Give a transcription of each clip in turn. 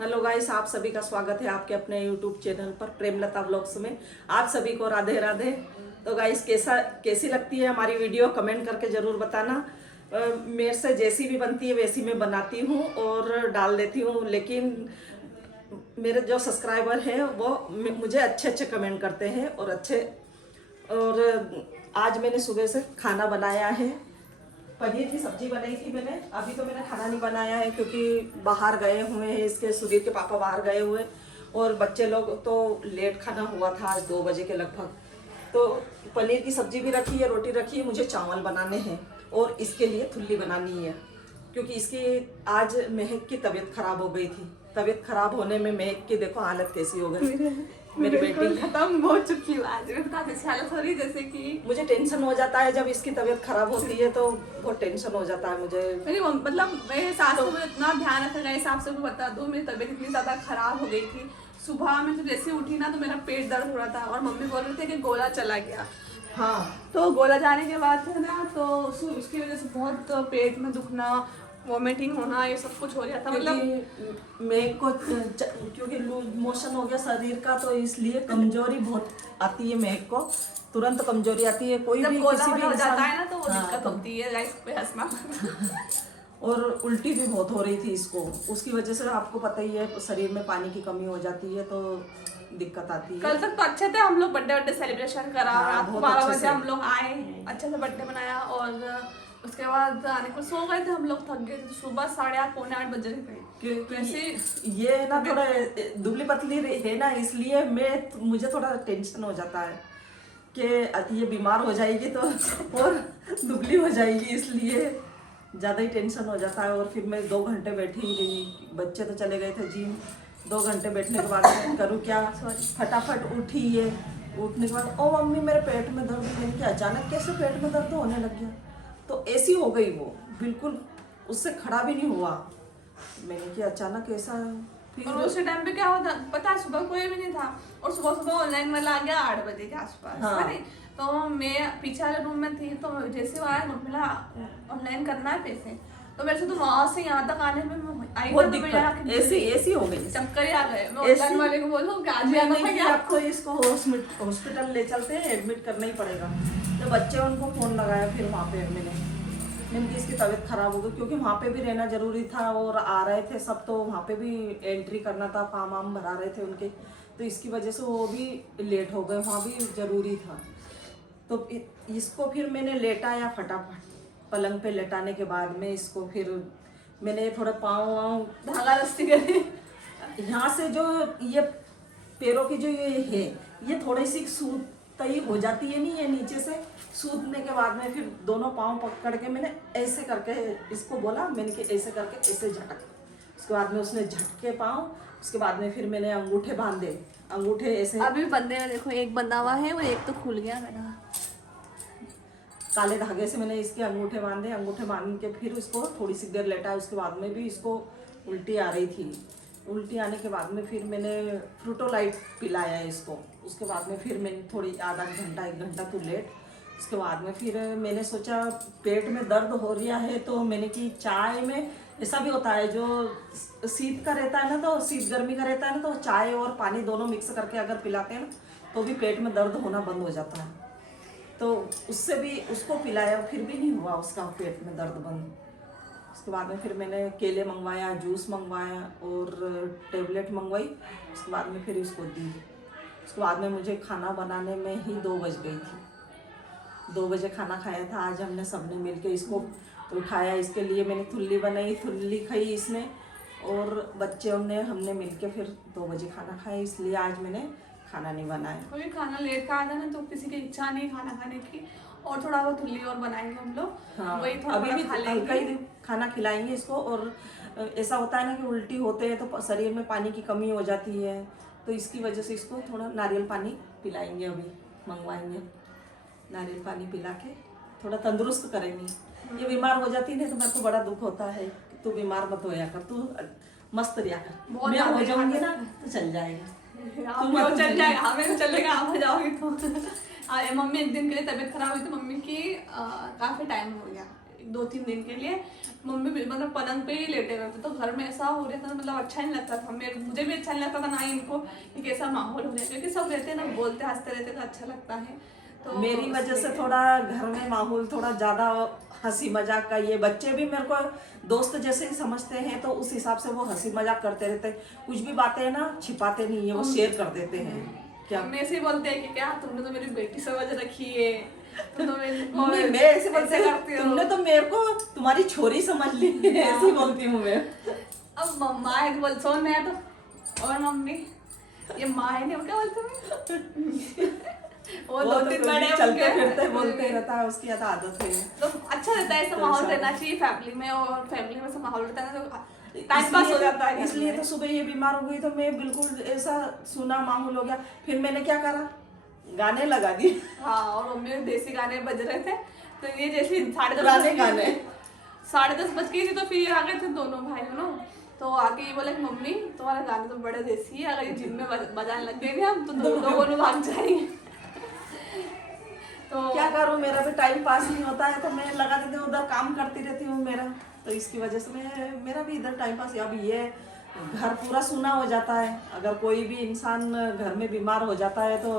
Hello guys, आप सभी का स्वागत है आपके अपने यूट्यूब चैनल पर प्रेमलता व्लॉग्स में। आप सभी को राधे राधे। तो गाइस, कैसी लगती है हमारी वीडियो कमेंट करके ज़रूर बताना। मेरे से जैसी भी बनती है वैसी मैं बनाती हूँ और डाल देती हूँ, लेकिन मेरे जो सब्सक्राइबर हैं वो मुझे अच्छे अच्छे कमेंट करते हैं और आज मैंने सुबह से खाना बनाया है। पनीर की सब्जी बनाई थी मैंने। अभी तो मैंने खाना नहीं बनाया है क्योंकि बाहर गए हुए हैं, इसके सुधीर के पापा बाहर गए हुए और बच्चे लोग तो लेट खाना हुआ था आज 2 बजे के लगभग। तो पनीर की सब्जी भी रखी है, रोटी रखी है, मुझे चावल बनाने हैं और इसके लिए थुल्ली बनानी है क्योंकि इसकी आज महक की तबीयत खराब हो गई थी। तबीयत खराब होने में महक की देखो हालत कैसी हो गई। मेरी बेटी खत्म हो चुकी है आज। मैं काफी हालत हो रही जैसे कि मुझे टेंशन हो जाता है जब इसकी तबीयत खराब होती है, तो बहुत टेंशन हो जाता है मुझे। मतलब मेरे सास को मुझे इतना ध्यान रखा, इस हिसाब से भी बता दूं, मेरी तबीयत इतनी ज्यादा खराब हो गई थी। सुबह में तो जैसे उठी ना तो मेरा पेट दर्द हो रहा था और मम्मी बोल रहे थे कि गोला चला गया। हाँ, तो गोला जाने के बाद है ना, तो उसकी वजह से बहुत पेट में दुखना, वॉमिटिंग होना, ये सब कुछ हो गया था। मतलब मेरे को क्योंकि लूज मोशन हो गया शरीर का, तो इसलिए कमजोरी बहुत आती है। मेरे को तुरंत कमजोरी आती है। कोई जब भी गोला किसी भी हो जाता है इंसान ना तो वो दिक्कत होती है गाइस पे हंसना। और उल्टी भी बहुत हो रही थी इसको। उसकी वजह से आपको पता ही है शरीर में पानी की कमी हो जाती है तो दिक्कत आती है। कल तक तो अच्छे थे, हम लोग बर्थडे सेलिब्रेशन करा, रात को 12 बजे हम लोग आए, अच्छे से बर्थडे मनाया और उसके बाद आने को सो गए थे। हम लोग थक गए थे तो सुबह 8:30 पौने 8 बजे थे। वैसे ये ना थोड़ा दुबली पतली है ना, इसलिए मुझे थोड़ा टेंशन हो जाता है कि ये बीमार हो जाएगी तो और दुबली हो जाएगी, इसलिए ज़्यादा ही टेंशन हो जाता है। और फिर मैं 2 घंटे बैठी ही रही। बच्चे तो चले गए थे जिम। 2 घंटे बैठने के बाद मैं करूँ क्या, फटाफट उठी है। उठने के बाद ओ मम्मी मेरे पेट में दर्द। मैंने कि अचानक कैसे पेट में दर्द होने लग गया, तो ऐसी हो गई वो, बिल्कुल उससे खड़ा भी नहीं हुआ। मैंने कि अचानक ऐसा। और उस टाइम पे क्या होता पता है, सुबह कोई भी नहीं था और सुबह सुबह ऑनलाइन वाला आ गया 8 बजे के आसपास। हाँ। है तो मैं पीछे वाले रूम में थी, तो जैसे वो आया बोला ऑनलाइन करना है पैसे, तो मेरे से तो वहां से यहाँ तक आने में आई बहुत तो दिक्कत ऐसी हो गई, चक्कर ही आ गए। मैं ऑनलाइन वाले को बोलूं कि आज आना था क्या आपको इसको हॉस्पिटल ले चलते हैं, एडमिट करना ही पड़ेगा। तो बच्चे उनको फोन लगाया, फिर वहाँ पे मैंने कि इसकी तबीयत खराब हो गई क्योंकि वहाँ पे भी रहना जरूरी था और आ रहे थे सब, तो वहाँ पे भी एंट्री करना था, फॉर्म वार्म भरा रहे थे उनके, तो इसकी वजह से वो भी लेट हो गए। वहाँ भी जरूरी था। तो इसको फिर मैंने लेटाया फटाफट। पलंग पे लेटाने के बाद में इसको फिर मैंने थोड़ा पाँव वाँव धागा रस्सी करे, यहाँ से जो ये पैरों की जो ये है, ये थोड़ी सी सूतई हो जाती है, नहीं है नीचे से। सूतने के बाद में फिर दोनों पाँव पकड़ के मैंने ऐसे करके इसको बोला, मैंने कि ऐसे करके ऐसे झटक। उसके बाद में उसने झटके पाँव। उसके बाद में फिर मैंने अंगूठे बांधे, अंगूठे ऐसे। अभी बंदे में देखो एक बंधा हुआ है, वो एक तो खुल गया मेरा। काले धागे से मैंने इसके अंगूठे बांधे। अंगूठे बांध के फिर इसको थोड़ी सी देर लेटा। उसके बाद में भी इसको उल्टी आ रही थी। उल्टी आने के बाद में फिर मैंने फ्रूटोलाइट पिलाया इसको। उसके बाद में फिर मैंने थोड़ी आधा घंटा 1 घंटा तो लेट। उसके बाद में फिर मैंने सोचा पेट में दर्द हो रहा है, तो मैंने कि चाय में ऐसा भी होता है, जो शीत का रहता है ना, तो शीत गर्मी का रहता है ना, तो चाय और पानी दोनों मिक्स करके अगर पिलाते हैं ना तो भी पेट में दर्द होना बंद हो जाता है। तो उससे भी उसको पिलाया, फिर भी नहीं हुआ उसका पेट में दर्द बंद। उसके बाद में फिर मैंने केले मंगवाया, जूस मंगवाया और टेबलेट मंगवाई। उसके बाद में फिर इसको दी। उसके बाद में मुझे खाना बनाने में ही 2 बज गई थी। 2 बजे खाना खाया था आज हमने सबने मिलके। इसको उठाया, इसके लिए मैंने थुल्ली बनाई, थुल्ली खाई इसने और बच्चों ने, हमने मिलके फिर 2 बजे खाना खाया। इसलिए आज मैंने खाना नहीं बनाया। कोई खाना लेट का आता ना तो किसी की इच्छा नहीं खाना खाने की, और थोड़ा बहुत थुल्ली और बनाएंगे हम लोग। हाँ, वही थोड़ा अभी भी खा हल्का ही लेंगे। खाना खिलाएंगे इसको। और ऐसा होता है ना कि उल्टी होते हैं तो शरीर में पानी की कमी हो जाती है, तो इसकी वजह से इसको थोड़ा नारियल पानी पिलाएंगे। अभी मंगवाएंगे नारियल पानी पिला के थोड़ा तंदुरुस्त करेंगे। ये बीमार हो जाती है तो मेरे को बड़ा दुख होता है। तू बीमार मत होया कर, तू मस्त रहा कर। मैं हो जाऊंगी ना तो चल जाएगा, चल जाएगा, हमें चलेगा, आप हो जाओगे तो। अरे मम्मी एक दिन के लिए तबीयत खराब हुई थी मम्मी की, काफी टाइम हो गया, 2-3 दिन के लिए मम्मी भी मतलब पलंग पे ही लेटे रहते, तो घर में ऐसा हो रहा था, मतलब अच्छा नहीं लगता था, मुझे भी अच्छा नहीं लगता था, ना ही इनको कि कैसा माहौल हो गया, क्योंकि सब रहते हैं ना, बोलते हंसते रहते तो अच्छा लगता है। तो मेरी वजह से थोड़ा घर में माहौल थोड़ा ज्यादा हंसी मजाक का, ये बच्चे भी मेरे को दोस्त जैसे ही समझते हैं, तो उस हिसाब से वो हंसी मजाक करते रहते हैं, कुछ भी बातें है ना छिपाते नहीं है, वो शेयर कर देते हैं। क्या हम ऐसे ही बोलते हैं कि क्या तुमने तो मेरी बेटी समझ रखी है, तो मेरे को नहीं, मैं ऐसे बोलते ऐसे हैं, करती हो। तुमने तो मेरे को तुम्हारी छोरी समझ ली, ऐसे ही बोलती हूँ मैं। अब मम्मा है तो बोल सोन मैं तो, और मम्मी ये माँ है नहीं, क्या बोलते हैं वो वो 2-3 बड़े चलते उनके- फिरते बोलते रहता है, उसकी ज्यादा आदत है। तो अच्छा रहता है, ऐसा माहौल रहना चाहिए फैमिली में, और फैमिली में ऐसा माहौल रहता है ना तो टाइम पास हो जाता है। इसलिए तो सुबह ये बीमार हो गई तो मैं बिल्कुल ऐसा सुना माहौल हो गया, फिर मैंने क्या करा, गाने लगा दिए। हाँ, और मम्मी में देसी गाने बज रहे थे, तो ये जैसे 10:30 पुराने गाने 10:30 बज गई थी, तो फिर आ गए थे दोनों भाई लोग, तो आके ये बोले कि मम्मी तुम्हारा गाने तो बड़े देसी है, अगर ये जिम में बजाने लग गए हम तो दोनों भाग जाएंगे। तो क्या करूँ, मेरा भी टाइम पास नहीं होता है, तो मैं लगा देती हूँ, उधर काम करती रहती हूँ मेरा, तो इसकी वजह से मेरा भी इधर टाइम पास। अब ये घर पूरा सूना हो जाता है, अगर कोई भी इंसान घर में बीमार हो जाता है तो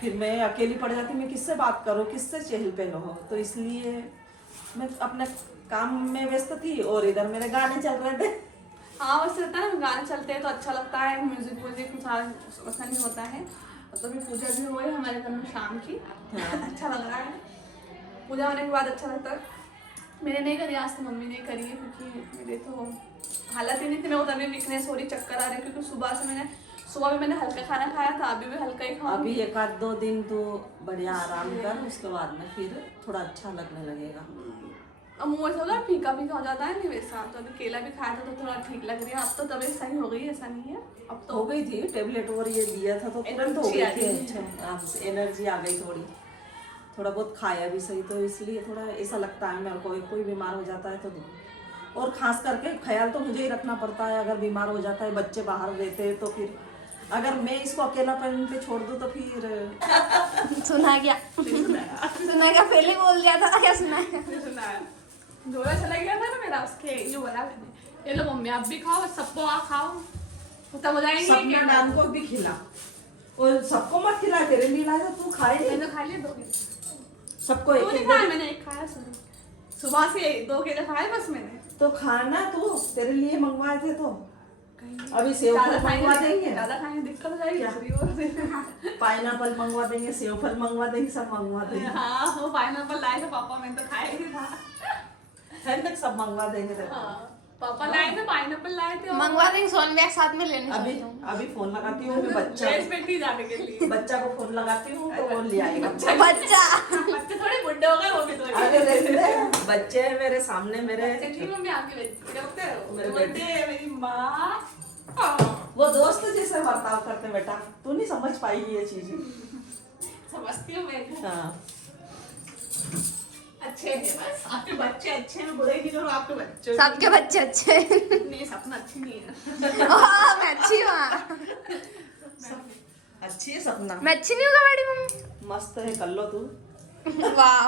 फिर मैं अकेली पड़ जाती हूँ, मैं किससे बात करूँ, किससे चहल पहल हो, तो इसलिए मैं अपने काम में व्यस्त थी और इधर मेरे गाने चल रहे थे। हाँ, वैसे रहता है ना, गाने चलते हैं तो अच्छा लगता है, म्यूजिक व्यूजिक वैसा नहीं होता है। तो अभी पूजा भी हुई हमारे घर में शाम की, अच्छा लग रहा है, पूजा होने के बाद अच्छा लगता है। मैंने नहीं करी आज, तो मम्मी ने करी है, क्योंकि मेरे तो हालत ही नहीं थी, मैं तभी वीकनेस हो रही, चक्कर आ रहे, क्योंकि सुबह भी मैंने हल्का खाना खाया था, अभी भी हल्का ही खाऊंगी। अभी 1-2 दिन तो बढ़िया आराम कर, उसके बाद में फिर थोड़ा अच्छा लगने लगेगा। अब मुँह ऐसा होगा फीका फीका हो जाता है, नहीं वैसा, तो अभी केला भी खाया था तो थोड़ा ठीक लग रही है, अब तो तबीयत सही हो गई, ऐसा नहीं है, अब तो हो गई थी, टेबलेट और ये दिया था तो तुरंत हो एनर्जी गई आ थी, गई। अच्छा आराम से एनर्जी आ गई थोड़ा बहुत खाया भी सही, तो इसलिए थोड़ा ऐसा लगता है मेरे को, कोई बीमार हो जाता है तो और खास करके ख्याल तो मुझे ही रखना पड़ता है, अगर बीमार हो जाता है, बच्चे बाहर रहते हैं, तो फिर अगर मैं इसको अकेलापन पे छोड़ दूँ तो फिर सुना क्या पहले बोल दिया था, क्या सुना है? जोड़ा चला गया था ना मेरा, उसके ये बोला मैंने, ये लो मम्मी आप भी खाओ, सबको आ खाओ, तब हो जाएंगे। सपना नाम को भी खिला, और सबको मत खिला, तेरे लिए लाया तू खाए नहीं, मैंने खा लिया 2 केले, सबको दो एक नहीं एक खाया, मैंने एक खाया सुबह से 2 केले खाए बस मैंने। तो खाना तू, तेरे लिए मंगवाए थे तो अभी सेव फल मंगवा देंगे, ज़्यादा खाएंगे दिक्कत हो जाएगी दूसरी ओर। पाइनएप्पल मंगवा देंगे, सेव फल मंगवा देंगे, सब मंगवा देंगे, हाँ, वो पाइनएप्पल लाए थे पापा, मैंने तो खाया ही था। है ना, सब मंगवा देंगे तेरे को। हाँ, पापा लाए थे, पाइनएप्पल लाए थे, और मंगवा देंगे, सोन बैग साथ में लेने अभी चलता हूँ। अभी फोन लगाती हूँ मैं, बच्चा ड्रेस पेटी जाने के लिए। बच्चा को फोन लगाती हूँ तो वो ले आएगा। बच्चा बच्चे थोड़े बुड्ढे हो गए, वो भी थोड़े। अरे रहने दे, बच्चे हैं मेरे सामने, मेरे चटनी मम्मी आपकी बेटी करते हो, मेरे बोलते हैं मेरी माँ। हाँ, वो दोस्त जैसे बर्ताव करते हैं बेटा, तू नहीं समझ पाएगी ये चीजें। समझती हूँ मैं, हाँ, अच्छे हैं बस, आपके बच्चे अच्छे हैं, बुरे की जो आपके बच्चे सबके बच्चे अच्छे हैं। नहीं, सपना अच्छी नहीं है। हाँ, मैं अच्छी हूँ। अच्छी है सपना, मैं अच्छी नहीं हूँ हमारी मम्मी? मस्त है, कर लो तू, वाह,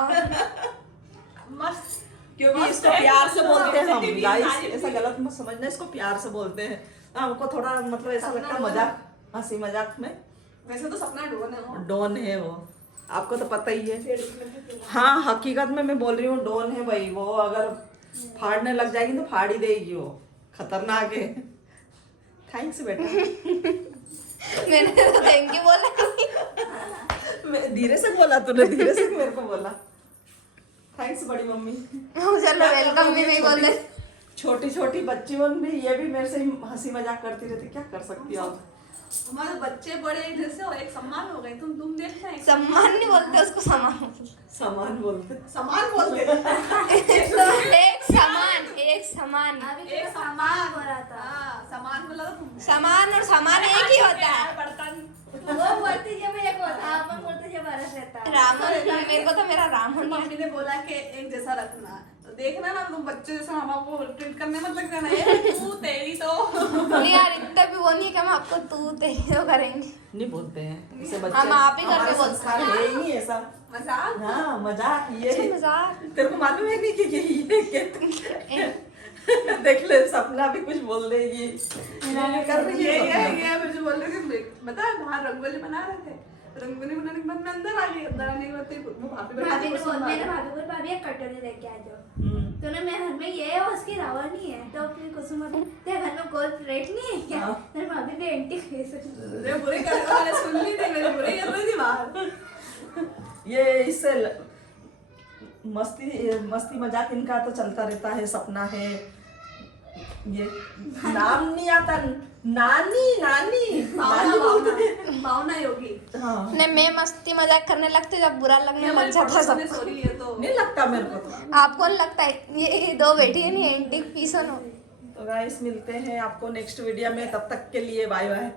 मस्त, क्योंकि मस्त इसको है, प्यार से तो बोलते हैं हम, positive गाइस सारी ऐसा गलत मत समझना, इसको प्यार से बोलते हैं, हमको थोड़ा मतलब ऐसा लगता है मजाक, हंसी मजाक में वैसे तो सपना डोन है वो। डॉन है वो, आपको तो पता ही है। हाँ, हकीकत में मैं बोल रही हूँ, डॉन है भाई वो, अगर फाड़ने लग जाएगी तो फाड़ ही देगी वो, खतरनाक है। थैंक्स बेटा। मैंने तो थैंक यू बोला नहीं। मैं धीरे से बोला, तूने धीरे से मेरे को बोला। थैंक्स बड़ी मम्मी। चलो वेलकम भी नहीं बोल रहे। छोटी छोटी बच्चियों भी, ये भी मेरे से ही हंसी मजाक करती रहती, क्या कर सकती हो आप। हमारे बच्चे बड़े एक जैसे और एक सम्मान हो गए, तुम देख रहे हैं, सम्मान नहीं बोलते उसको, सामान। सामान बोलते, सम्मान बोलते हैं। एक समान, एक समान, एक सम्मान बोला था, हाँ, सम्मान बोला था तुम। समान और सामान एक ही होता है। बर्तन वो बोलती जब एक होता है, अपन बोलते जब बरस रहता है। रामन, मेरे को तो मेरा रामन मम्मी ने बोला कि एक जैसा रखना, तो देखना ना तुम बच्चे जैसा हम आपको ट्रीट करने मत लग जाना, ये तू तेरी तो। नहीं यार, इतना भी वो नहीं है कि मैं आपको तू तेरी तो करेंगे। नहीं बोलते हैं इसे बच्चे। हम आप ही करके हमारे बोलते संस्कार है ही नहीं ऐसा। मजाक। हाँ मजाक ये। मजाक। तेरे को मालूम है नहीं कि ये देख ले सपना भी कुछ बोल देगी। ये कर रही है सपना। ये मुझे बोल रहे थे बता बाहर रंगोली बना रहे थे, रंगोली बनाने के बाद मैं अंदर आ गई, अंदर आने के बाद वो भाभी भाभी ने बोल मैंने भाभी को भाभी एक कटोरी लेके आ जाओ। तो ना मेरे घर में ये है और उसकी रावण नहीं है, तो फिर कुसुम तेरे घर में गोल्ड प्लेट नहीं है क्या? तेरे भाभी ने एंटी फेस मैं बुरे कर मैंने सुन ली थी, मैंने बुरे कर रही थी बाहर। ये इससे मस्ती मजाक इनका तो चलता रहता है। सपना है ये नाम नहीं आता, नानी नानी नानी बोलते हैं। भावना योगी। हाँ नहीं, मैं मस्ती मजाक करने लगती जब बुरा लगने लग जाता सब। सॉरी है तो नहीं लगता मेरे को तो। आपको नहीं लगता है ये दो बेटी है नहीं एंटिक पीसन हो। तो गाइस मिलते हैं आपको नेक्स्ट वीडियो में, तब तक के लिए बाय बाय।